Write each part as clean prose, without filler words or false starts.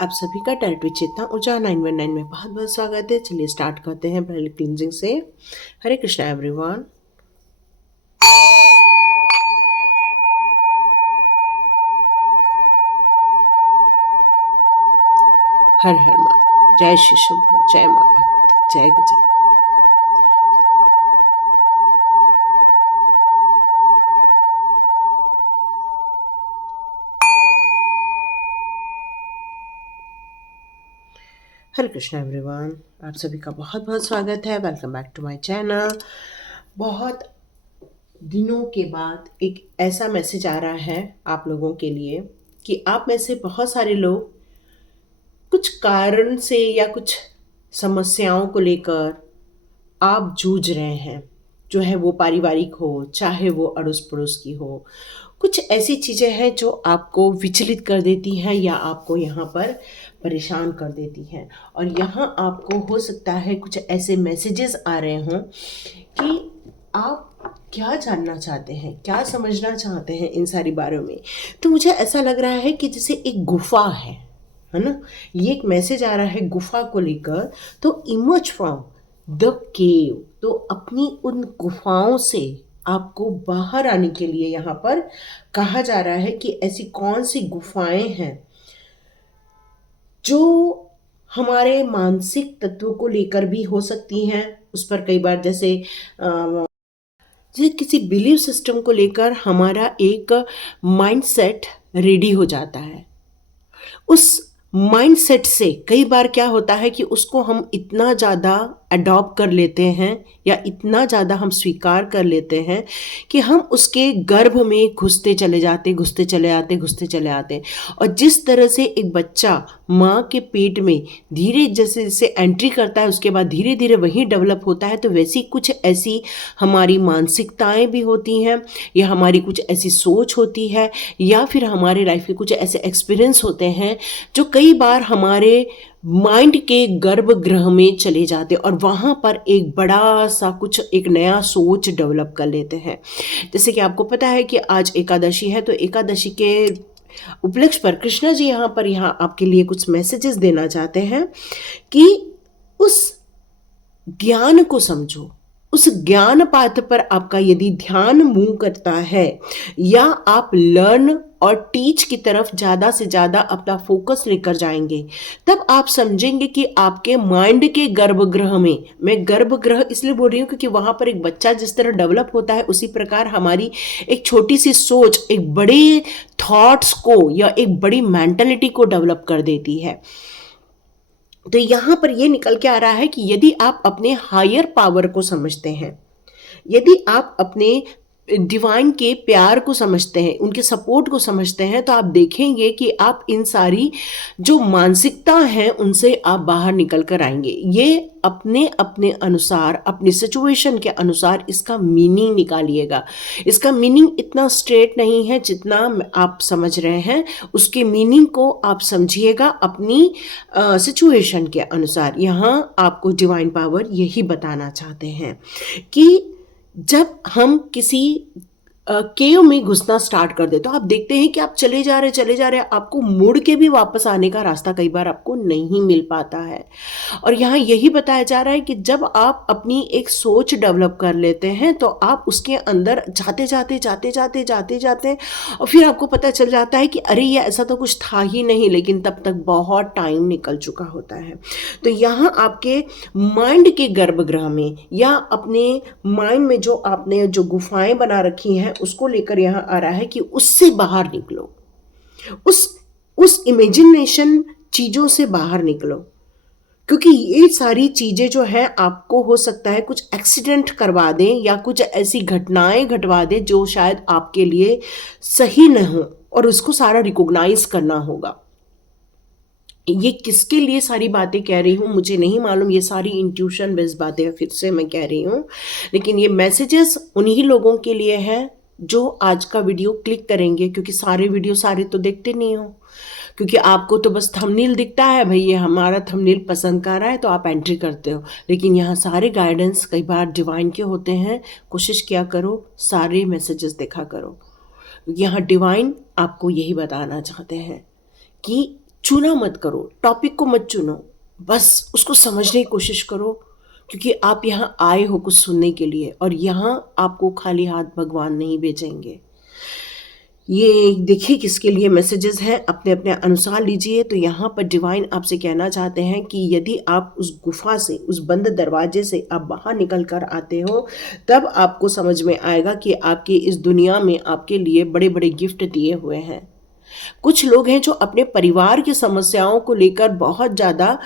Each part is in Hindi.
आप सभी का टैरोट विद चेतना ऊर्जा 919 में बहुत बहुत स्वागत है। चलिए स्टार्ट करते हैं पहले क्लींजिंग से। हरे कृष्णा एवरीवन। हर हर महादेव। जय श्री शंभू, जय माँ भगवती, जय गजानन। हरे कृष्णा एवरीवन, आप सभी का बहुत बहुत स्वागत है। Welcome back to my channel. बहुत दिनों के बाद एक ऐसा मैसेज आ रहा है आप लोगों के लिए कि आप में से बहुत सारे लोग कुछ कारण से या कुछ समस्याओं को लेकर आप जूझ रहे हैं, जो है वो पारिवारिक हो, चाहे वो अड़ोस पड़ोस की हो। कुछ ऐसी चीज़ें हैं जो आपको विचलित कर देती हैं या आपको यहाँ पर परेशान कर देती हैं। और यहाँ आपको हो सकता है कुछ ऐसे मैसेजेस आ रहे हों कि आप क्या जानना चाहते हैं, क्या समझना चाहते हैं इन सारी बारों में। तो मुझे ऐसा लग रहा है कि जैसे एक गुफा है ना। ये एक मैसेज आ रहा है गुफा को लेकर। तो इमर्ज फ्रॉम द केव, तो अपनी उन गुफाओं से आपको बाहर आने के लिए यहाँ पर कहा जा रहा है कि ऐसी कौन सी गुफाएं हैं जो हमारे मानसिक तत्व को लेकर भी हो सकती हैं। उस पर कई बार जैसे किसी बिलीफ सिस्टम को लेकर हमारा एक माइंडसेट रेडी हो जाता है। उस माइंडसेट से कई बार क्या होता है कि उसको हम इतना ज़्यादा अडॉप्ट कर लेते हैं या इतना ज़्यादा हम स्वीकार कर लेते हैं कि हम उसके गर्भ में घुसते चले जाते घुसते चले आते। और जिस तरह से एक बच्चा माँ के पेट में धीरे जैसे जैसे एंट्री करता है, उसके बाद धीरे धीरे वही डेवलप होता है, तो वैसी कुछ ऐसी हमारी मानसिकताएं भी होती हैं या हमारी कुछ ऐसी सोच होती है या फिर हमारे लाइफ के कुछ ऐसे एक्सपीरियंस होते हैं जो कई बार हमारे माइंड के गर्भगृह में चले जाते और वहाँ पर एक बड़ा सा कुछ एक नया सोच डेवलप कर लेते हैं। जैसे कि आपको पता है कि आज एकादशी है, तो एकादशी के उपलक्ष्य पर कृष्णा जी यहाँ आपके लिए कुछ मैसेजेस देना चाहते हैं कि उस ज्ञान को समझो। उस ज्ञान पाथ पर आपका यदि ध्यान मूव करता है या आप लर्न और टीच की तरफ ज़्यादा से ज़्यादा अपना फोकस लेकर जाएंगे, तब आप समझेंगे कि आपके माइंड के गर्भगृह में, मैं गर्भगृह इसलिए बोल रही हूँ क्योंकि वहाँ पर एक बच्चा जिस तरह डेवलप होता है उसी प्रकार हमारी एक छोटी सी सोच एक बड़े थॉट्स को या एक बड़ी मेंटलिटी को डेवलप कर देती है। तो यहाँ पर ये निकल के आ रहा है कि यदि आप अपने हायर पावर को समझते हैं, यदि आप अपने डिवाइन के प्यार को समझते हैं, उनके सपोर्ट को समझते हैं, तो आप देखेंगे कि आप इन सारी जो मानसिकता हैं उनसे आप बाहर निकल कर आएंगे। ये अपने अपने अनुसार, अपनी सिचुएशन के अनुसार इसका मीनिंग निकालिएगा। इसका मीनिंग इतना स्ट्रेट नहीं है जितना आप समझ रहे हैं। उसके मीनिंग को आप समझिएगा अपनी सिचुएशन के अनुसार। यहाँ आपको डिवाइन पावर यही बताना चाहते हैं कि जब हम किसी केव में घुसना स्टार्ट कर दे तो आप देखते हैं कि आप चले जा रहे, आपको मुड़ के भी वापस आने का रास्ता कई बार आपको नहीं मिल पाता है। और यहाँ यही बताया जा रहा है कि जब आप अपनी एक सोच डेवलप कर लेते हैं तो आप उसके अंदर जाते और फिर आपको पता चल जाता है कि अरे ये ऐसा तो कुछ था ही नहीं, लेकिन तब तक बहुत टाइम निकल चुका होता है। तो यहाँ आपके माइंड के गर्भगृह में या अपने माइंड में जो आपने जो गुफाएं बना रखी हैं उसको लेकर यहाँ आ रहा है कि उससे बाहर निकलो, उस इमेजिनेशन चीजों से बाहर निकलो। क्योंकि ये सारी चीजें जो है आपको हो सकता है कुछ एक्सीडेंट करवा दें या कुछ ऐसी घटनाएं घटवा दें जो शायद आपके लिए सही न हो, और उसको सारा रिकॉग्नाइज करना होगा। ये किसके लिए सारी बातें कह रही हूँ मुझे नहीं मालूम, ये सारी इंट्यूशन बेस्ड बातें फिर से मैं कह रही हूँ, लेकिन ये मैसेजेस उन्हीं लोगों के लिए हैं जो आज का वीडियो क्लिक करेंगे। क्योंकि सारे वीडियो सारे तो देखते नहीं हो, क्योंकि आपको तो बस थंबनेल दिखता है, भाई ये हमारा थंबनेल पसंद कर रहा है तो आप एंट्री करते हो। लेकिन यहाँ सारे गाइडेंस कई बार डिवाइन के होते हैं। कोशिश किया करो सारे मैसेजेस देखा करो। यहाँ डिवाइन आपको यही बताना चाहते हैं कि चुना मत करो, टॉपिक को मत चुनो, बस उसको समझने की कोशिश करो, क्योंकि आप यहाँ आए हो कुछ सुनने के लिए, और यहाँ आपको खाली हाथ भगवान नहीं भेजेंगे। ये देखिए किसके लिए मैसेजेस हैं, अपने अपने अनुसार लीजिए। तो यहाँ पर डिवाइन आपसे कहना चाहते हैं कि यदि आप उस गुफा से, उस बंद दरवाजे से आप बाहर निकल कर आते हो, तब आपको समझ में आएगा कि आपकी इस दुनिया में आपके लिए बड़े बड़े गिफ्ट दिए हुए हैं। कुछ लोग हैं जो अपने परिवार की समस्याओं को लेकर बहुत ज़्यादा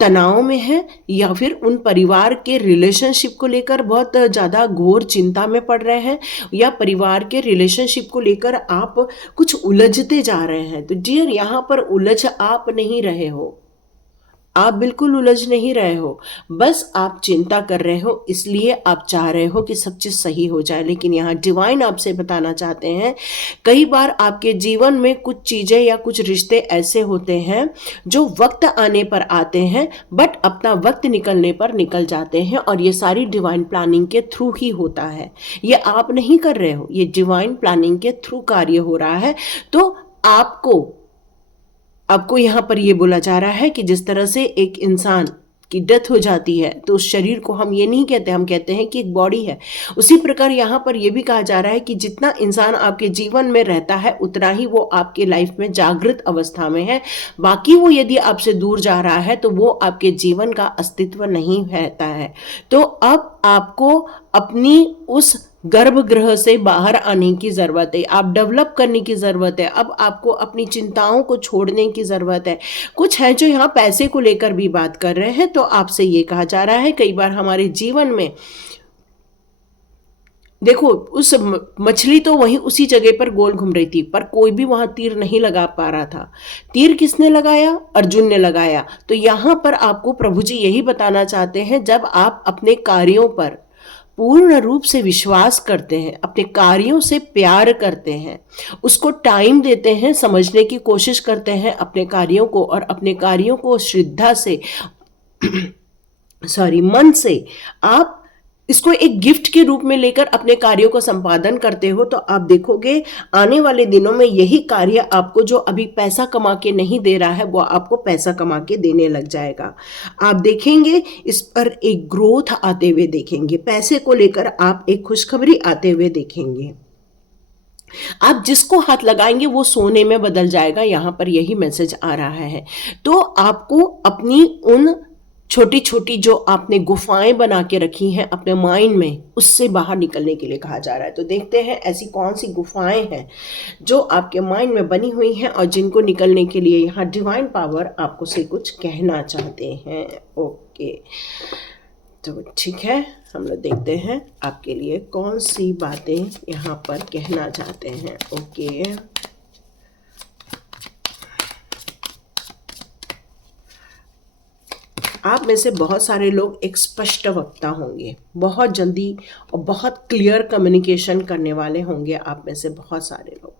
तनाव में हैं, या फिर उन परिवार के रिलेशनशिप को लेकर बहुत ज़्यादा घोर चिंता में पड़ रहे हैं, या परिवार के रिलेशनशिप को लेकर आप कुछ उलझते जा रहे हैं। तो डियर, यहाँ पर उलझ आप नहीं रहे हो, आप बिल्कुल उलझ नहीं रहे हो, बस आप चिंता कर रहे हो, इसलिए आप चाह रहे हो कि सब चीज़ सही हो जाए। लेकिन यहाँ डिवाइन आपसे बताना चाहते हैं, कई बार आपके जीवन में कुछ चीज़ें या कुछ रिश्ते ऐसे होते हैं जो वक्त आने पर आते हैं, बट अपना वक्त निकलने पर निकल जाते हैं, और ये सारी डिवाइन प्लानिंग के थ्रू ही होता है। ये आप नहीं कर रहे हो, ये डिवाइन प्लानिंग के थ्रू कार्य हो रहा है। तो आपको यहाँ पर ये बोला जा रहा है कि जिस तरह से एक इंसान की डेथ हो जाती है तो उस शरीर को हम ये नहीं कहते, हम कहते हैं कि एक बॉडी है। उसी प्रकार यहाँ पर ये भी कहा जा रहा है कि जितना इंसान आपके जीवन में रहता है उतना ही वो आपके लाइफ में जागृत अवस्था में है। बाकी वो यदि आपसे दूर जा रहा है तो वो आपके जीवन का अस्तित्व नहीं रहता है। तो अब आपको अपनी उस गर्भगृह से बाहर आने की ज़रूरत है, आप डेवलप करने की ज़रूरत है। अब आपको अपनी चिंताओं को छोड़ने की ज़रूरत है। कुछ है जो यहाँ पैसे को लेकर भी बात कर रहे हैं, तो आपसे ये कहा जा रहा है, कई बार हमारे जीवन में देखो, उस मछली तो वहीं उसी जगह पर गोल घूम रही थी, पर कोई भी वहां तीर नहीं लगा पा रहा था। तीर किसने लगाया? अर्जुन ने लगाया। तो यहाँ पर आपको प्रभु जी यही बताना चाहते हैं, जब आप अपने कार्यों पर पूर्ण रूप से विश्वास करते हैं, अपने कार्यों से प्यार करते हैं, उसको टाइम देते हैं, समझने की कोशिश करते हैं अपने कार्यों को, और अपने कार्यों को श्रद्धा से मन से आप इसको एक गिफ्ट के रूप में लेकर अपने कार्यों को संपादन करते हो, तो आप देखोगे आने वाले दिनों में यही कार्य आपको, जो अभी पैसा कमा के नहीं दे रहा है, वो आपको पैसा कमा के देने लग जाएगा। आप देखेंगे इस पर एक ग्रोथ आते हुए देखेंगे, पैसे को लेकर आप एक खुशखबरी आते हुए देखेंगे। आप जिसको हाथ लगाएंगे वो सोने में बदल जाएगा, यहाँ पर यही मैसेज आ रहा है। तो आपको अपनी उन छोटी छोटी जो आपने गुफाएं बना के रखी हैं अपने माइंड में, उससे बाहर निकलने के लिए कहा जा रहा है। तो देखते हैं ऐसी कौन सी गुफाएं हैं जो आपके माइंड में बनी हुई हैं, और जिनको निकलने के लिए यहाँ डिवाइन पावर आपको से कुछ कहना चाहते हैं। ओके, तो ठीक है, हम लोग देखते हैं आपके लिए कौन सी बातें यहाँ पर कहना चाहते हैं। ओके, आप में से बहुत सारे लोग एक स्पष्ट वक्ता होंगे, बहुत जल्दी और बहुत क्लियर कम्युनिकेशन करने वाले होंगे। आप में से बहुत सारे लोग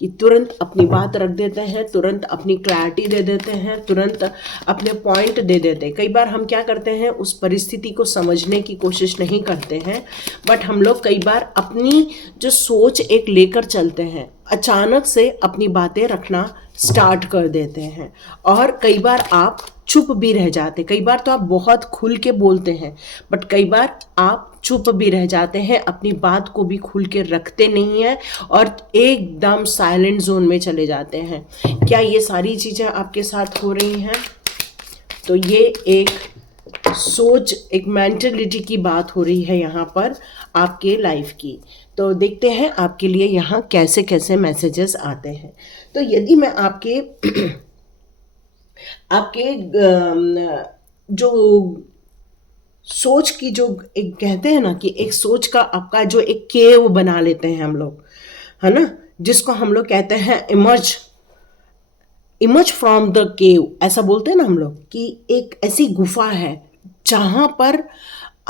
कि तुरंत अपनी बात रख देते हैं, तुरंत अपनी क्लैरिटी दे देते हैं, तुरंत अपने पॉइंट दे देते हैं। कई बार हम क्या करते हैं, उस परिस्थिति को समझने की कोशिश नहीं करते हैं, बट हम लोग कई बार अपनी जो सोच एक लेकर चलते हैं, अचानक से अपनी बातें रखना स्टार्ट कर देते हैं, और कई बार आप चुप भी रह जाते। कई बार तो आप बहुत खुल के बोलते हैं, बट कई बार आप चुप भी रह जाते हैं, अपनी बात को भी खुल के रखते नहीं हैं, और एकदम साइलेंट जोन में चले जाते हैं। क्या ये सारी चीज़ें आपके साथ हो रही हैं? तो ये एक सोच, एक मेंटलिटी की बात हो रही है यहाँ पर आपके लाइफ की। तो देखते हैं आपके लिए यहाँ कैसे कैसे मैसेजेस आते हैं। तो यदि मैं आपके जो सोच की, जो एक कहते हैं ना कि एक सोच का आपका जो एक केव बना लेते हैं हम लोग, है ना, जिसको हम लोग कहते हैं इमर्ज फ्रॉम द केव, ऐसा बोलते हैं ना हम लोग, कि एक ऐसी गुफा है जहाँ पर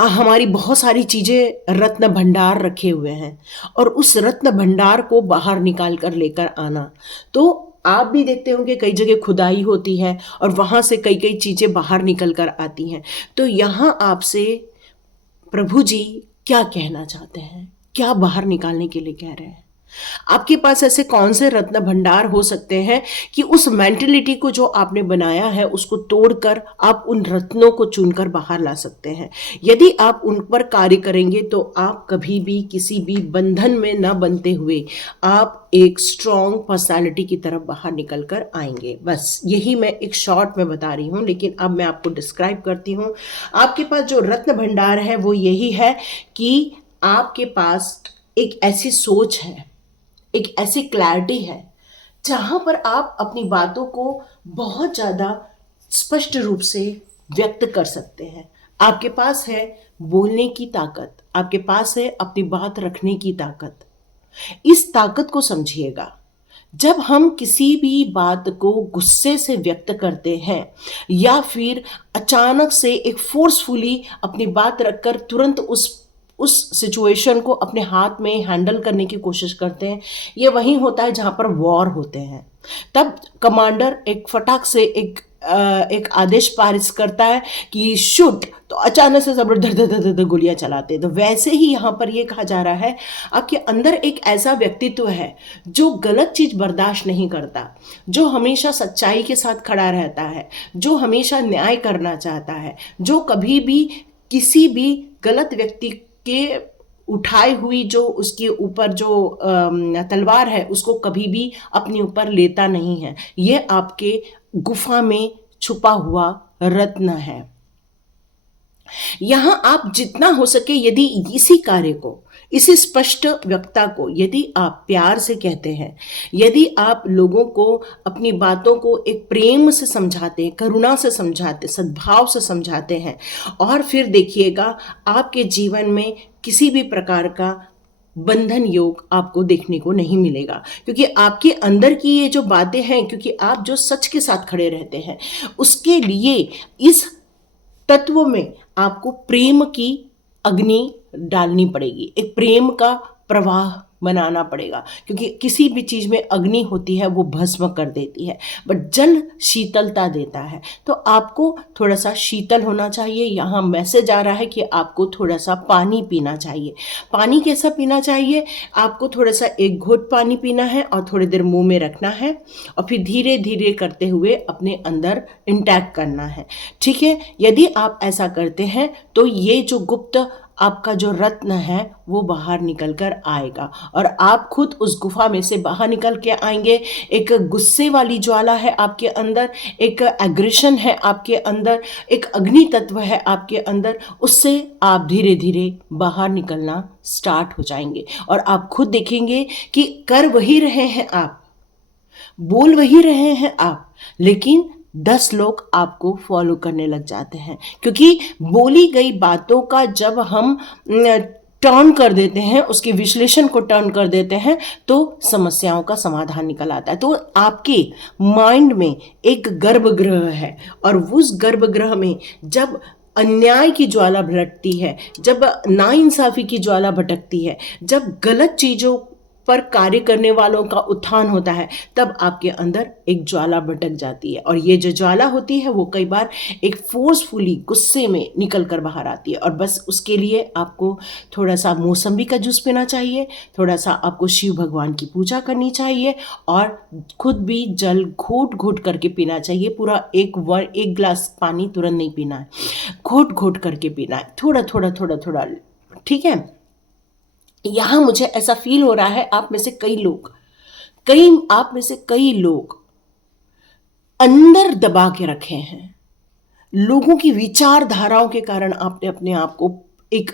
हमारी बहुत सारी चीज़ें, रत्न भंडार रखे हुए हैं, और उस रत्न भंडार को बाहर निकाल कर लेकर आना। तो आप भी देखते होंगे कई जगह खुदाई होती है और वहाँ से कई कई चीज़ें बाहर निकल कर आती हैं। तो यहाँ आपसे प्रभु जी क्या कहना चाहते हैं, क्या बाहर निकालने के लिए कह रहे हैं? आपके पास ऐसे कौन से रत्न भंडार हो सकते हैं कि उस मेंटेलिटी को जो आपने बनाया है उसको तोड़कर आप उन रत्नों को चुनकर बाहर ला सकते हैं। यदि आप उन पर कार्य करेंगे तो आप कभी भी किसी भी बंधन में न बनते हुए आप एक स्ट्रॉन्ग पर्सनालिटी की तरफ बाहर निकल कर आएंगे। बस यही मैं एक शॉर्ट में बता रही हूँ, लेकिन अब मैं आपको डिस्क्राइब करती हूँ। आपके पास जो रत्न भंडार है वो यही है कि आपके पास एक ऐसी सोच है, एक ऐसी क्लैरिटी है जहां पर आप अपनी बातों को बहुत ज़्यादा स्पष्ट रूप से व्यक्त कर सकते हैं। आपके पास है बोलने की ताकत, आपके पास है अपनी बात रखने की ताकत। इस ताकत को समझिएगा। जब हम किसी भी बात को गुस्से से व्यक्त करते हैं या फिर अचानक से एक फोर्सफुली अपनी बात रखकर तुरंत उस सिचुएशन को अपने हाथ में हैंडल करने की कोशिश करते हैं, ये वही होता है जहां पर वॉर होते हैं। तब कमांडर एक फटाक से एक आदेश पारित करता है कि शूट, तो अचानक से सब धर धर धर धर गोलियां चलाते हैं। तो वैसे ही यहाँ पर ये कहा जा रहा है आपके अंदर एक ऐसा व्यक्तित्व है जो गलत चीज बर्दाश्त नहीं करता, जो हमेशा सच्चाई के साथ खड़ा रहता है, जो हमेशा न्याय करना चाहता है, जो कभी भी किसी भी गलत व्यक्ति के उठाई हुई जो उसके ऊपर जो तलवार है उसको कभी भी अपने ऊपर लेता नहीं है। ये आपके गुफा में छुपा हुआ रत्न है। यहां आप जितना हो सके यदि इसी कार्य को, इसी स्पष्ट व्यक्ता को यदि आप प्यार से कहते हैं, यदि आप लोगों को अपनी बातों को एक प्रेम से समझाते, करुणा से समझाते, सद्भाव से समझाते हैं, और फिर देखिएगा आपके जीवन में किसी भी प्रकार का बंधन योग आपको देखने को नहीं मिलेगा। क्योंकि आपके अंदर की ये जो बातें हैं, क्योंकि आप जो सच के साथ खड़े रहते हैं, उसके लिए इस तत्व में आपको प्रेम की अग्नि डालनी पड़ेगी, एक प्रेम का प्रवाह बनाना पड़ेगा। क्योंकि किसी भी चीज में अग्नि होती है वो भस्म कर देती है, बट जल शीतलता देता है। तो आपको थोड़ा सा शीतल होना चाहिए। यहाँ मैसेज आ रहा है कि आपको थोड़ा सा पानी पीना चाहिए। पानी कैसा पीना चाहिए? आपको थोड़ा सा एक घूंट पानी पीना है और थोड़ी देर मुंह में रखना है और फिर धीरे धीरे करते हुए अपने अंदर इंटैक्ट करना है। ठीक है, यदि आप ऐसा करते हैं तो ये जो गुप्त आपका जो रत्न है वो बाहर निकल कर आएगा और आप खुद उस गुफा में से बाहर निकल के आएंगे। एक गुस्से वाली ज्वाला है आपके अंदर, एक एग्रेशन है आपके अंदर, एक अग्नि तत्व है आपके अंदर, उससे आप धीरे धीरे बाहर निकलना स्टार्ट हो जाएंगे और आप खुद देखेंगे कि कर वही रहे हैं आप, बोल वही रहे हैं आप, लेकिन 10 लोग आपको फॉलो करने लग जाते हैं। क्योंकि बोली गई बातों का जब हम टर्न कर देते हैं, उसके विश्लेषण को टर्न कर देते हैं, तो समस्याओं का समाधान निकल आता है। तो आपके माइंड में एक गर्भगृह है और उस गर्भगृह में जब अन्याय की ज्वाला भड़कती है, जब नाइंसाफी की ज्वाला भटकती है, जब गलत चीज़ों पर कार्य करने वालों का उत्थान होता है, तब आपके अंदर एक ज्वाला भटक जाती है। और ये जो ज्वाला होती है वो कई बार एक फोर्सफुली गुस्से में निकल कर बाहर आती है। और बस उसके लिए आपको थोड़ा सा मौसम्बी का जूस पीना चाहिए, थोड़ा सा आपको शिव भगवान की पूजा करनी चाहिए और खुद भी जल घोट घोट करके पीना चाहिए। पूरा एक गिलास पानी तुरंत नहीं पीना है, घोट घोट करके पीना है, थोड़ा थोड़ा थोड़ा थोड़ा। ठीक है, यहां मुझे ऐसा फील हो रहा है आप में से कई लोग अंदर दबा के रखे हैं। लोगों की विचारधाराओं के कारण आपने अपने आप को एक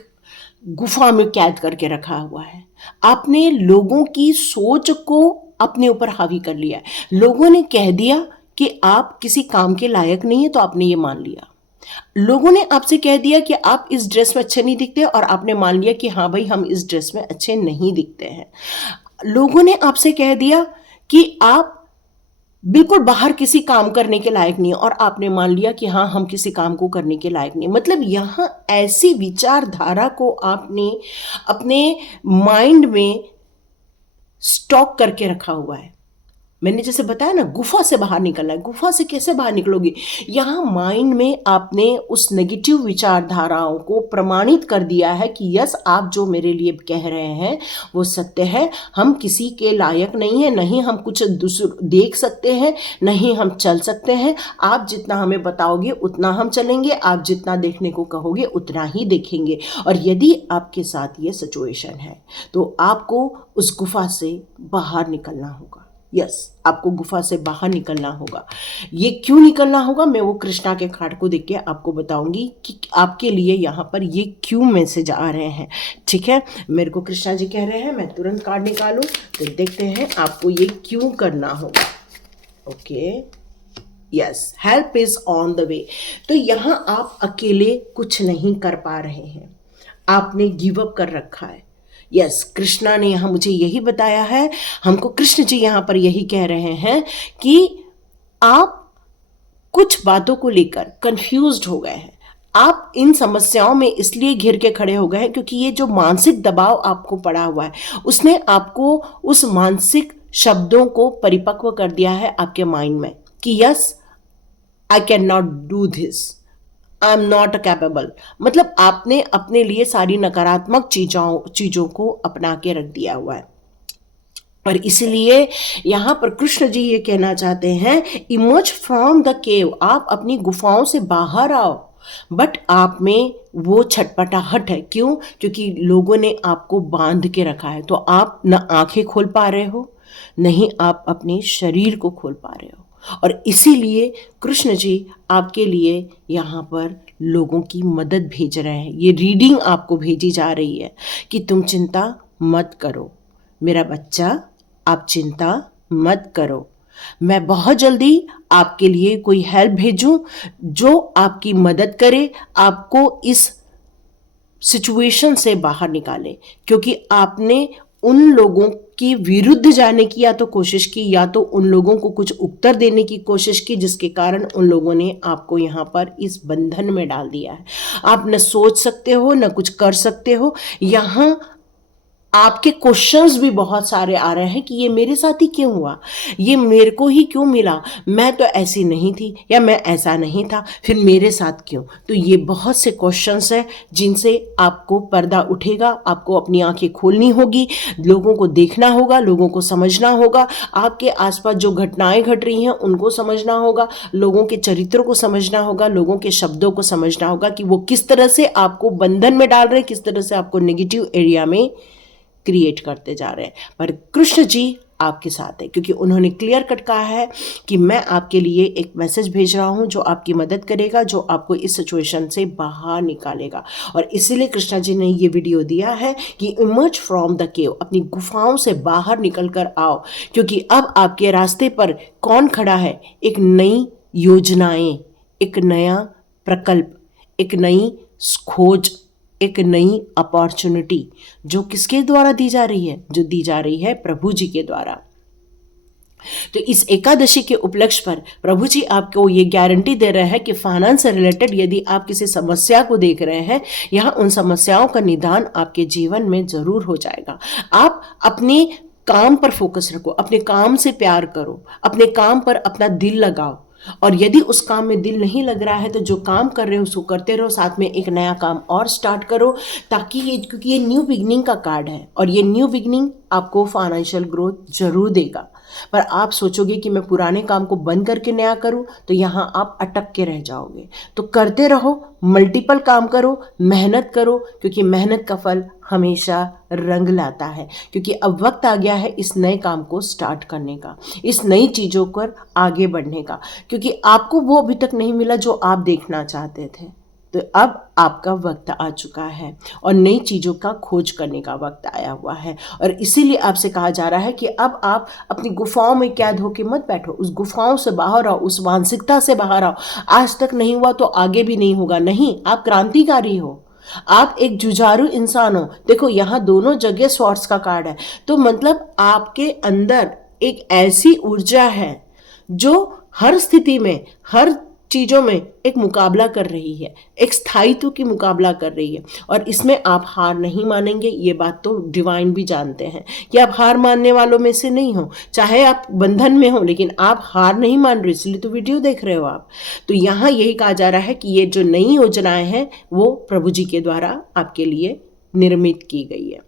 गुफा में कैद करके रखा हुआ है। आपने लोगों की सोच को अपने ऊपर हावी कर लिया है। लोगों ने कह दिया कि आप किसी काम के लायक नहीं है, तो आपने ये मान लिया। लोगों ने आपसे कह दिया कि आप इस ड्रेस में अच्छे नहीं दिखते और आपने मान लिया कि हाँ भाई हम इस ड्रेस में अच्छे नहीं दिखते हैं। लोगों ने आपसे कह दिया कि आप बिल्कुल बाहर किसी काम करने के लायक नहीं और आपने मान लिया कि हाँ हम किसी काम को करने के लायक नहीं। मतलब यहाँ ऐसी विचारधारा को आपने अपने माइंड में स्टॉक करके रखा हुआ है। मैंने जैसे बताया ना, गुफा से बाहर निकलना है। गुफा से कैसे बाहर निकलोगे? यहाँ माइंड में आपने उस नेगेटिव विचारधाराओं को प्रमाणित कर दिया है कि यस, आप जो मेरे लिए कह रहे हैं वो सत्य है, हम किसी के लायक नहीं है, नहीं हम कुछ देख सकते हैं, नहीं हम चल सकते हैं, आप जितना हमें बताओगे उतना हम चलेंगे, आप जितना देखने को कहोगे उतना ही देखेंगे। और यदि आपके साथ ये सिचुएशन है तो आपको उस गुफा से बाहर निकलना होगा। यस, आपको गुफा से बाहर निकलना होगा। ये क्यों निकलना होगा, मैं वो कृष्णा के कार्ड को देख के आपको बताऊंगी कि आपके लिए यहाँ पर ये क्यों मैसेज आ रहे हैं। ठीक है, मेरे को कृष्णा जी कह रहे हैं मैं तुरंत कार्ड निकालूं, तो देखते हैं आपको ये क्यों करना होगा। Okay, yes, help is on the way. तो यहाँ आप अकेले कुछ नहीं कर पा रहे हैं, आपने गिव अप कर रखा है। यस, कृष्णा ने यहाँ मुझे यही बताया है, हमको कृष्ण जी यहाँ पर यही कह रहे हैं कि आप कुछ बातों को लेकर कंफ्यूज्ड हो गए हैं। आप इन समस्याओं में इसलिए घिर के खड़े हो गए हैं क्योंकि ये जो मानसिक दबाव आपको पड़ा हुआ है उसने आपको उस मानसिक शब्दों को परिपक्व कर दिया है आपके माइंड में कि yes, I can not do this, I am not capable. मतलब आपने अपने लिए सारी नकारात्मक चीजों को अपना के रख दिया हुआ है। और इसलिए यहाँ पर कृष्ण जी ये कहना चाहते हैं, इमर्ज फ्रॉम द केव, आप अपनी गुफाओं से बाहर आओ। बट आप में वो छटपटाहट है, क्यों? क्योंकि लोगों ने आपको बांध के रखा है। तो आप न आंखें खोल पा रहे हो, नहीं आप अपने शरीर को खोल पा रहे हो। और इसीलिए कृष्ण जी आपके लिए यहाँ पर लोगों की मदद भेज रहे हैं। ये रीडिंग आपको भेजी जा रही है कि तुम चिंता मत करो मेरा बच्चा, आप चिंता मत करो, मैं बहुत जल्दी आपके लिए कोई हेल्प भेजूं जो आपकी मदद करे, आपको इस सिचुएशन से बाहर निकाले। क्योंकि आपने उन लोगों की विरुद्ध जाने की या तो कोशिश की, या तो उन लोगों को कुछ उत्तर देने की कोशिश की, जिसके कारण उन लोगों ने आपको यहाँ पर इस बंधन में डाल दिया है। आप न सोच सकते हो, न कुछ कर सकते हो। यहाँ आपके क्वेश्चंस भी बहुत सारे आ रहे हैं कि ये मेरे साथ ही क्यों हुआ, ये मेरे को ही क्यों मिला, मैं तो ऐसी नहीं थी या मैं ऐसा नहीं था, फिर मेरे साथ क्यों। तो ये बहुत से क्वेश्चंस हैं जिनसे आपको पर्दा उठेगा, आपको अपनी आंखें खोलनी होगी, लोगों को देखना होगा, लोगों को समझना होगा, आपके आसपास जो घटनाएं घट रही हैं उनको समझना होगा, लोगों के चरित्रों को समझना होगा, लोगों के शब्दों को समझना होगा कि वो किस तरह से आपको बंधन में डाल रहे हैं, किस तरह से आपको नेगेटिव एरिया में क्रिएट करते जा रहे हैं। पर कृष्ण जी आपके साथ है, क्योंकि उन्होंने क्लियर कट कहा है कि मैं आपके लिए एक मैसेज भेज रहा हूं जो आपकी मदद करेगा, जो आपको इस सिचुएशन से बाहर निकालेगा। और इसीलिए कृष्णा जी ने ये वीडियो दिया है कि इमर्ज फ्रॉम द केव, अपनी गुफाओं से बाहर निकल कर आओ। क्योंकि अब आपके रास्ते पर कौन खड़ा है? एक नई योजनाएं, एक नया प्रकल्प, एक नई खोज, एक नई अपॉर्चुनिटी, जो किसके द्वारा दी जा रही है? जो दी जा रही है प्रभु जी के द्वारा। तो इस एकादशी के उपलक्ष्य पर प्रभु जी आपको ये गारंटी दे रहे हैं कि फाइनेंस से रिलेटेड यदि आप किसी समस्या को देख रहे हैं, यहाँ उन समस्याओं का निदान आपके जीवन में जरूर हो जाएगा। आप अपने काम पर फोकस रखो, अपने काम से प्यार करो, अपने काम पर अपना दिल लगाओ। और यदि उस काम में दिल नहीं लग रहा है तो जो काम कर रहे हो उसको करते रहो, साथ में एक नया काम और स्टार्ट करो, ताकि क्योंकि ये न्यू बिगनिंग का कार्ड है और ये न्यू बिगनिंग आपको फाइनेंशियल ग्रोथ जरूर देगा। पर आप सोचोगे कि मैं पुराने काम को बंद करके नया करूं, तो यहाँ आप अटक के रह जाओगे। तो करते रहो, मल्टीपल काम करो, मेहनत करो, क्योंकि मेहनत का फल हमेशा रंग लाता है। क्योंकि अब वक्त आ गया है इस नए काम को स्टार्ट करने का, इस नई चीज़ों पर आगे बढ़ने का, क्योंकि आपको वो अभी तक नहीं मिला जो आप देखना चाहते थे। तो अब आपका वक्त आ चुका है और नई चीज़ों का खोज करने का वक्त आया हुआ है। और इसीलिए आपसे कहा जा रहा है कि अब आप अपनी गुफाओं में कैद होकर मत बैठो, उस गुफाओं से बाहर आओ, उस मानसिकता से बाहर आओ। आज तक नहीं हुआ तो आगे भी नहीं होगा। नहीं, आप क्रांतिकारी हो, आप एक जुझारू इंसान हो। देखो यहाँ दोनों जगह स्वॉर्ड्स का कार्ड है, तो मतलब आपके अंदर एक ऐसी ऊर्जा है जो हर स्थिति में, हर चीज़ों में एक मुकाबला कर रही है, एक स्थायित्व की मुकाबला कर रही है, और इसमें आप हार नहीं मानेंगे। ये बात तो डिवाइन भी जानते हैं कि आप हार मानने वालों में से नहीं हो, चाहे आप बंधन में हो, लेकिन आप हार नहीं मान रहे, इसलिए तो वीडियो देख रहे हो आप। तो यहाँ यही कहा जा रहा है कि ये जो नई योजनाएं हैं वो प्रभु जी के द्वारा आपके लिए निर्मित की गई है,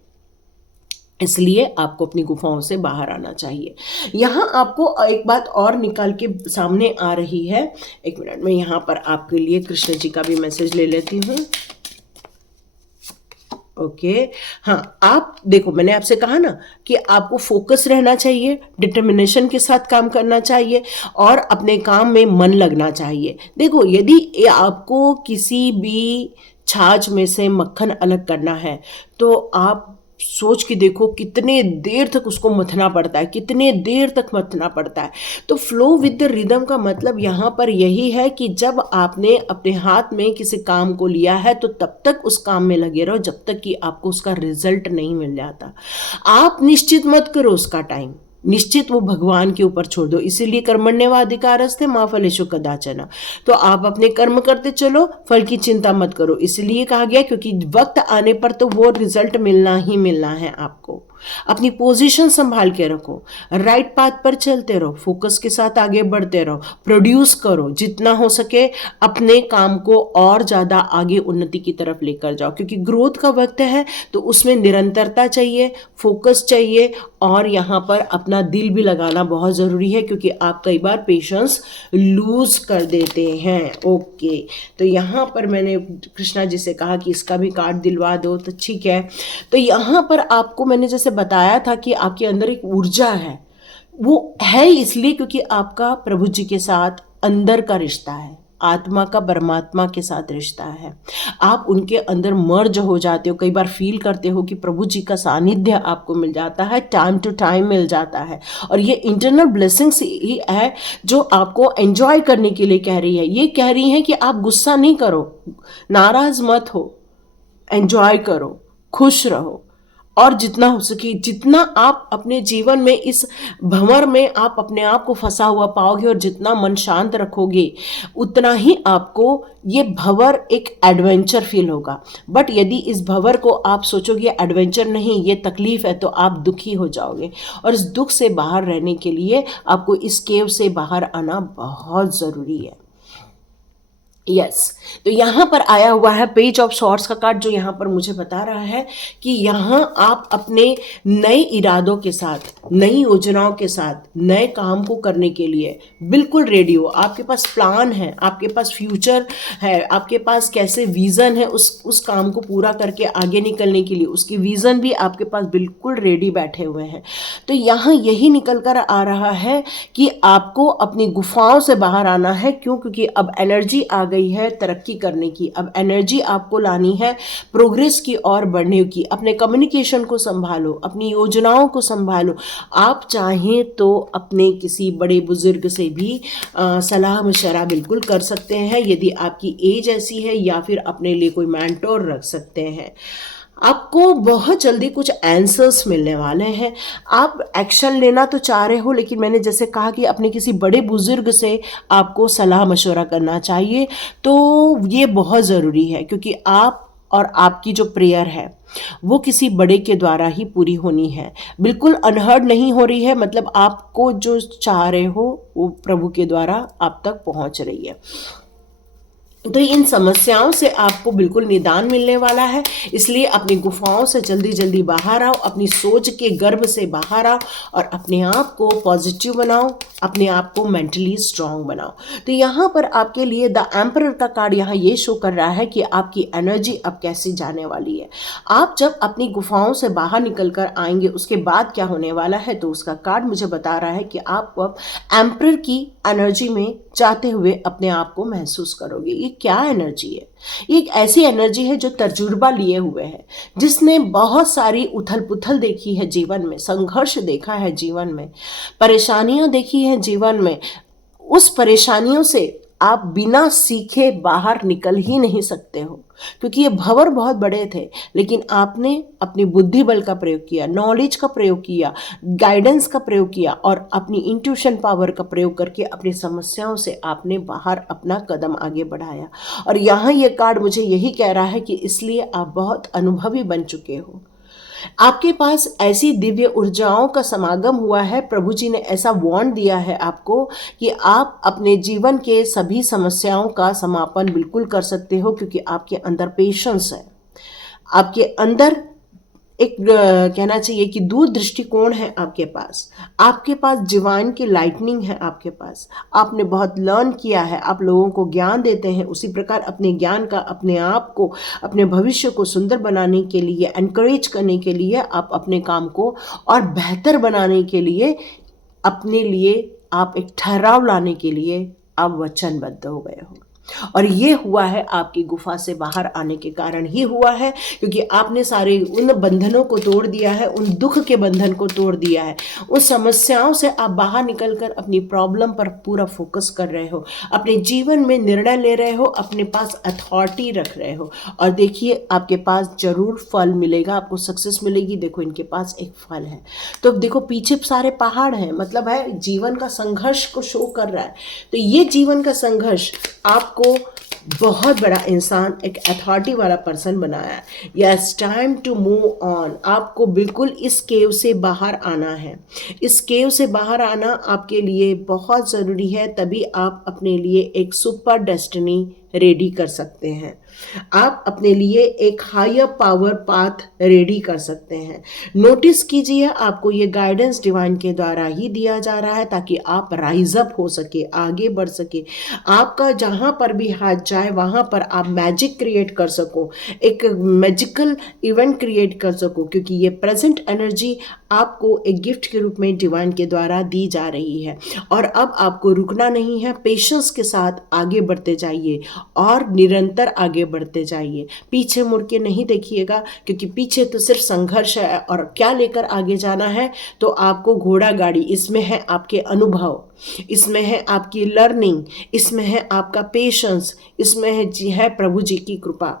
इसलिए आपको अपनी गुफाओं से बाहर आना चाहिए। यहाँ आपको एक बात और निकाल के सामने आ रही है। एक मिनट में यहाँ पर आपके लिए कृष्ण जी का भी मैसेज ले लेती हूँ। ओके हाँ, आप देखो, मैंने आपसे कहा ना कि आपको फोकस रहना चाहिए, डिटर्मिनेशन के साथ काम करना चाहिए और अपने काम में मन लगना चाहिए। देखो, यदि आपको किसी भी छाछ में से मक्खन अलग करना है तो आप सोच के देखो कितने देर तक उसको मथना पड़ता है, कितने देर तक मथना पड़ता है। तो फ्लो विद द रिदम का मतलब यहाँ पर यही है कि जब आपने अपने हाथ में किसी काम को लिया है तो तब तक उस काम में लगे रहो जब तक कि आपको उसका रिजल्ट नहीं मिल जाता। आप निश्चित मत करो उसका टाइम, निश्चित वो भगवान के ऊपर छोड़ दो। इसीलिए कर्मण्येवाधिकारस्ते मा फलेषु कदाचन। तो आप अपने कर्म करते चलो, फल की चिंता मत करो। इसलिए कहा गया क्योंकि वक्त आने पर तो वो रिजल्ट मिलना ही मिलना है आपको। अपनी पोजीशन संभाल के रखो, राइट पाथ पर चलते रहो, फोकस के साथ आगे बढ़ते रहो, प्रोड्यूस करो, जितना हो सके अपने काम को और ज़्यादा आगे उन्नति की तरफ लेकर जाओ, क्योंकि ग्रोथ का वक्त है तो उसमें निरंतरता चाहिए, फोकस चाहिए, और यहाँ पर अपना दिल भी लगाना बहुत ज़रूरी है, क्योंकि आप कई बार पेशेंस लूज कर देते हैं। ओके, तो यहाँ पर मैंने कृष्णा जी से कहा कि इसका भी कार्ड दिलवा दो, तो ठीक है। तो यहाँ पर आपको मैंने जैसे बताया था कि आपके अंदर एक ऊर्जा है, वो है इसलिए क्योंकि आपका प्रभु जी के साथ अंदर का रिश्ता है, आत्मा का परमात्मा के साथ रिश्ता है। आप उनके अंदर मर्ज हो जाते हो, कई बार फील करते हो कि प्रभु जी का सानिध्य आपको मिल जाता है, टाइम टू टाइम मिल जाता है, और ये इंटरनल ब्लेसिंग्स ही है जो आपको एंजॉय करने के लिए कह रही है। ये कह रही है कि आप गुस्सा नहीं करो, नाराज मत हो, एंजॉय करो, खुश रहो, और जितना हो सके, जितना आप अपने जीवन में इस भंवर में आप अपने आप को फंसा हुआ पाओगे और जितना मन शांत रखोगे उतना ही आपको ये भंवर एक एडवेंचर फील होगा। बट यदि इस भंवर को आप सोचोगे एडवेंचर नहीं, ये तकलीफ है, तो आप दुखी हो जाओगे, और इस दुख से बाहर रहने के लिए आपको इस केव से बाहर आना बहुत ज़रूरी है। यस तो यहाँ पर आया हुआ है पेज ऑफ सॉर्ड्स का कार्ड, जो यहाँ पर मुझे बता रहा है कि यहाँ आप अपने नए इरादों के साथ, नई योजनाओं के साथ, नए काम को करने के लिए बिल्कुल रेडी हो। आपके पास प्लान है, आपके पास फ्यूचर है, आपके पास कैसे विज़न है उस काम को पूरा करके आगे निकलने के लिए, उसकी विज़न भी आपके पास बिल्कुल रेडी बैठे हुए हैं। तो यहाँ यही निकल कर आ रहा है कि आपको अपनी गुफाओं से बाहर आना है। क्यों? क्योंकि अब एनर्जी आ गई है तरक्की करने की, अब एनर्जी आपको लानी है प्रोग्रेस की और बढ़ने की। अपने कम्युनिकेशन को संभालो, अपनी योजनाओं को संभालो। आप चाहें तो अपने किसी बड़े बुजुर्ग से भी सलाह मशवरा बिल्कुल कर सकते हैं, यदि आपकी एज ऐसी है, या फिर अपने लिए कोई मेंटोर रख सकते हैं। आपको बहुत जल्दी कुछ आंसर्स मिलने वाले हैं। आप एक्शन लेना तो चाह रहे हो, लेकिन मैंने जैसे कहा कि अपने किसी बड़े बुजुर्ग से आपको सलाह मशवरा करना चाहिए। तो ये बहुत ज़रूरी है, क्योंकि आप और आपकी जो प्रेयर है वो किसी बड़े के द्वारा ही पूरी होनी है, बिल्कुल अनहर्ड नहीं हो रही है। मतलब आपको जो चाह रहे हो वो प्रभु के द्वारा आप तक पहुंच रही है। तो इन समस्याओं से आपको बिल्कुल निदान मिलने वाला है। इसलिए अपनी गुफाओं से जल्दी जल्दी बाहर आओ, अपनी सोच के गर्भ से बाहर आओ और अपने आप को पॉजिटिव बनाओ, अपने आप को मेंटली स्ट्रांग बनाओ। तो यहाँ पर आपके लिए द एम्परर का कार्ड यहाँ ये शो कर रहा है कि आपकी एनर्जी अब कैसी जाने वाली है। आप जब अपनी गुफाओं से बाहर निकल कर आएंगे उसके बाद क्या होने वाला है, तो उसका कार्ड मुझे बता रहा है कि आप अब एम्परर की एनर्जी में जाते हुए अपने आप को महसूस करोगे। ये क्या एनर्जी है? ये एक ऐसी एनर्जी है जो तजुर्बा लिए हुए है, जिसने बहुत सारी उथल पुथल देखी है जीवन में, संघर्ष देखा है जीवन में, परेशानियां देखी है जीवन में। उस परेशानियों से आप बिना सीखे बाहर निकल ही नहीं सकते हो, क्योंकि ये भंवर बहुत बड़े थे, लेकिन आपने अपनी बुद्धि बल का प्रयोग किया, नॉलेज का प्रयोग किया, गाइडेंस का प्रयोग किया और अपनी इंट्यूशन पावर का प्रयोग करके अपनी समस्याओं से आपने बाहर अपना कदम आगे बढ़ाया। और यहाँ ये कार्ड मुझे यही कह रहा है कि इसलिए आप बहुत अनुभवी बन चुके हो। आपके पास ऐसी दिव्य ऊर्जाओं का समागम हुआ है, प्रभु जी ने ऐसा वार्न दिया है आपको कि आप अपने जीवन के सभी समस्याओं का समापन बिल्कुल कर सकते हो, क्योंकि आपके अंदर पेशेंस है, आपके अंदर एक कहना चाहिए कि दूर दृष्टिकोण है आपके पास डिवाइन की लाइटनिंग है आपके पास। आपने बहुत लर्न किया है, आप लोगों को ज्ञान देते हैं, उसी प्रकार अपने ज्ञान का अपने आप को, अपने भविष्य को सुंदर बनाने के लिए, एनकरेज करने के लिए, आप अपने काम को और बेहतर बनाने के लिए, अपने लिए आप एक ठहराव लाने के लिए आप वचनबद्ध हो गए हो। और ये हुआ है आपकी गुफा से बाहर आने के कारण ही हुआ है, क्योंकि आपने सारे उन बंधनों को तोड़ दिया है, उन दुख के बंधन को तोड़ दिया है, उन समस्याओं से आप बाहर निकलकर अपनी प्रॉब्लम पर पूरा फोकस कर रहे हो, अपने जीवन में निर्णय ले रहे हो, अपने पास अथॉरिटी रख रहे हो। और देखिए आपके पास जरूर फल मिलेगा, आपको सक्सेस मिलेगी। देखो इनके पास एक फल है, तो देखो पीछे सारे पहाड़ हैं, मतलब है जीवन का संघर्ष को शो कर रहा है। तो ये जीवन का संघर्ष आपको बहुत बड़ा इंसान, एक अथॉरिटी वाला पर्सन बनाया है। Yes, time to move on. आपको बिल्कुल इस केव से बाहर आना है। इस केव से बाहर आना आपके लिए बहुत ज़रूरी है, तभी आप अपने लिए एक सुपर डेस्टिनी रेडी कर सकते हैं। आप अपने लिए एक हायर पावर पाथ रेडी कर सकते हैं। नोटिस कीजिए, आपको ये गाइडेंस डिवाइन के द्वारा ही दिया जा रहा है, ताकि आप राइज अप हो सके, आगे बढ़ सके। आपका जहाँ पर भी हाथ जाए वहाँ पर आप मैजिक क्रिएट कर सको, एक मैजिकल इवेंट क्रिएट कर सको, क्योंकि ये प्रेजेंट एनर्जी आपको एक गिफ्ट के रूप में डिवाइन के द्वारा दी जा रही है। और अब आपको रुकना नहीं है, पेशेंस के साथ आगे बढ़ते जाइए और निरंतर आगे बढ़ते जाइए। पीछे मुड़ के नहीं देखिएगा, क्योंकि पीछे तो सिर्फ संघर्ष है। और क्या लेकर आगे जाना है, तो आपको घोड़ा गाड़ी, इसमें है आपके अनुभव, इसमें है आपकी लर्निंग, इसमें है आपका पेशेंस, इसमें है प्रभु जी की कृपा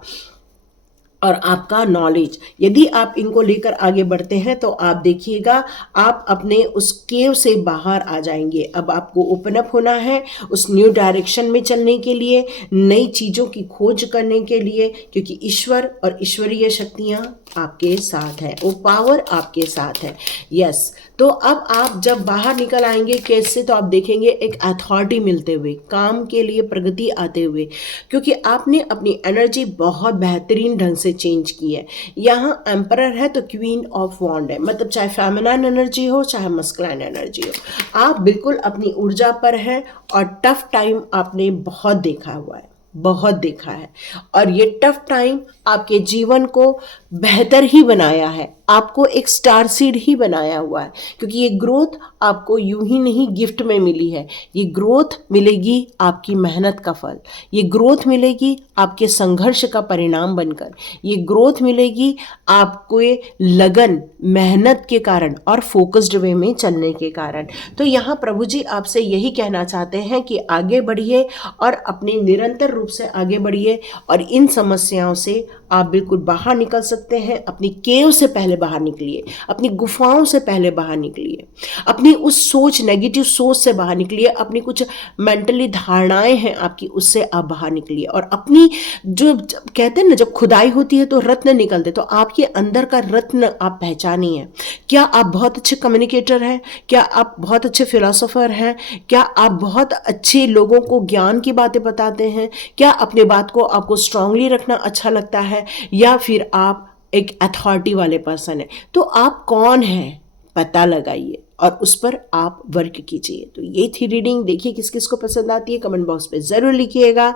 और आपका नॉलेज। यदि आप इनको लेकर आगे बढ़ते हैं तो आप देखिएगा आप अपने उस केव से बाहर आ जाएंगे। अब आपको ओपन अप होना है उस न्यू डायरेक्शन में चलने के लिए, नई चीज़ों की खोज करने के लिए, क्योंकि ईश्वर और ईश्वरीय शक्तियाँ आपके साथ है, वो पावर आपके साथ है। यस, तो अब आप जब बाहर निकल आएंगे कैसे, तो आप देखेंगे एक अथॉरिटी मिलते हुए, काम के लिए प्रगति आते हुए, क्योंकि आपने अपनी एनर्जी बहुत बेहतरीन ढंग से चेंज की है। यहाँ एम्परर है तो क्वीन ऑफ वॉन्ड है, मतलब चाहे फेमिनाइन एनर्जी हो चाहे मस्कुलाइन एनर्जी हो, आप बिल्कुल अपनी ऊर्जा पर हैं। और टफ टाइम आपने बहुत देखा हुआ है, बहुत देखा है, और ये टफ टाइम आपके जीवन को बेहतर ही बनाया है, आपको एक स्टार सीड ही बनाया हुआ है, क्योंकि ये ग्रोथ आपको यूं ही नहीं गिफ्ट में मिली है। ये ग्रोथ मिलेगी आपकी मेहनत का फल, ये ग्रोथ मिलेगी आपके संघर्ष का परिणाम बनकर, ये ग्रोथ मिलेगी आपको लगन, मेहनत के कारण और फोकस्ड वे में चलने के कारण। तो यहाँ प्रभु जी आपसे यही कहना चाहते हैं कि आगे बढ़िए और अपने निरंतर रूप से आगे बढ़िए, और इन समस्याओं से आप बिल्कुल बाहर निकल सकते हैं। अपनी केव से पहले बाहर निकलिए, अपनी गुफाओं से पहले बाहर निकलिए, अपनी उस सोच, नेगेटिव सोच से बाहर निकलिए, अपनी कुछ मेंटली धारणाएं हैं आपकी, उससे आप बाहर निकलिए। और अपनी जो कहते हैं ना, जब खुदाई होती है तो रत्न निकलते, तो आपके अंदर का रत्न आप पहचानिए। क्या आप बहुत अच्छे कम्युनिकेटर हैं? क्या आप बहुत अच्छे फिलोसोफर हैं? क्या आप बहुत अच्छे लोगों को ज्ञान की बातें बताते हैं? क्या अपने बात को आपको स्ट्रांगली रखना अच्छा लगता है, या फिर आप एक अथॉरिटी वाले पर्सन है? तो आप कौन हैं पता लगाइए और उस पर आप वर्क कीजिए। तो ये थी रीडिंग, देखिए किस किस को पसंद आती है, कमेंट बॉक्स पे ज़रूर लिखिएगा।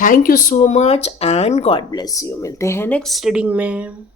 Thank you so much and God bless you. मिलते हैं नेक्स्ट रीडिंग में।